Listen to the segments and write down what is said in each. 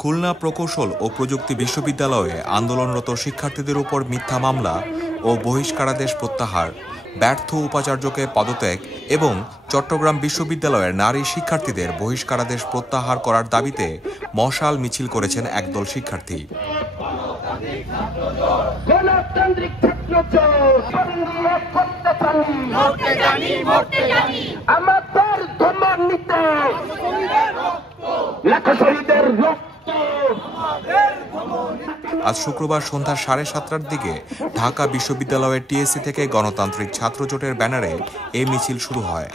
খুলনা প্রকৌশল ও প্রযুক্তি বিশ্ববিদ্যালয়ে আন্দোলনরত শিক্ষার্থীদের উপর মিথ্যা মামলা ও বহিষ্কারাদেশ প্রত্যাহার, ব্যর্থ উপাচার্যকে পদত্যাগ এবং চট্টগ্রাম বিশ্ববিদ্যালয়ের নারী শিক্ষার্থীদের বহিষ্কারাদেশ প্রত্যাহার করার দাবিতে মশাল মিছিল করেছেন একদল শিক্ষার্থী। আজ শুক্রবার সন্ধ্যা 7:30টার দিকে ঢাকা বিশ্ববিদ্যালয়ের টিএসসি থেকে গণতান্ত্রিক ছাত্র জোটের ব্যানারে এই মিছিল শুরু হয়।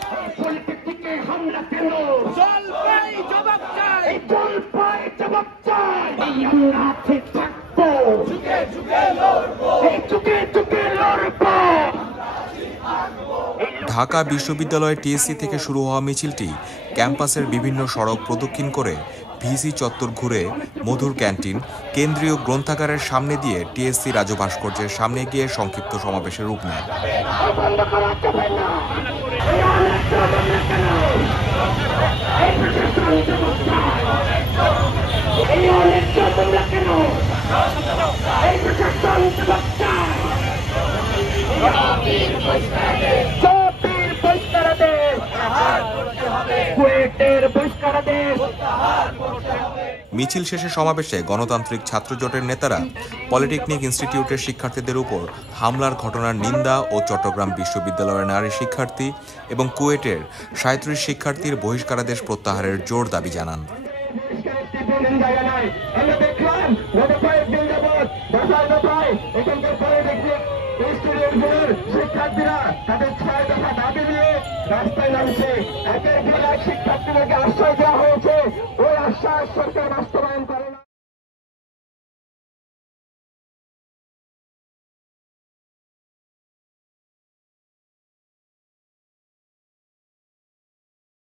ঢাকা বিশ্ববিদ্যালয়ের টিএসসি থেকে শুরু হওয়া মিছিলটি ক্যাম্পাসের বিভিন্ন সড়ক প্রদক্ষিণ করে ভিসি চত্বর ঘুরে মধুর ক্যান্টিন, কেন্দ্রীয় গ্রন্থাগারের সামনে দিয়ে টিএসসি রাজু ভাস্কর্যের সামনে গিয়ে সংক্ষিপ্ত সমাবেশে রূপ নেয়। মিছিল শেষে সমাবেশে গণতান্ত্রিক ছাত্র জোটের নেতারা পলিটেকনিক ইনস্টিটিউটের শিক্ষার্থীদের উপর হামলার ঘটনার নিন্দা ও চট্টগ্রাম বিশ্ববিদ্যালয়ের নারী শিক্ষার্থী এবং কুয়েটের 37 শিক্ষার্থীর বহিষ্কারাদেশ প্রত্যাহারের জোর দাবি জানান। শিক্ষার্থীরা তাদের 6 দফা দাবি নিয়ে রাস্তায় নামছে। একের পর এক শিক্ষার্থীদেরকে আশ্রয় দেওয়া হয়েছে।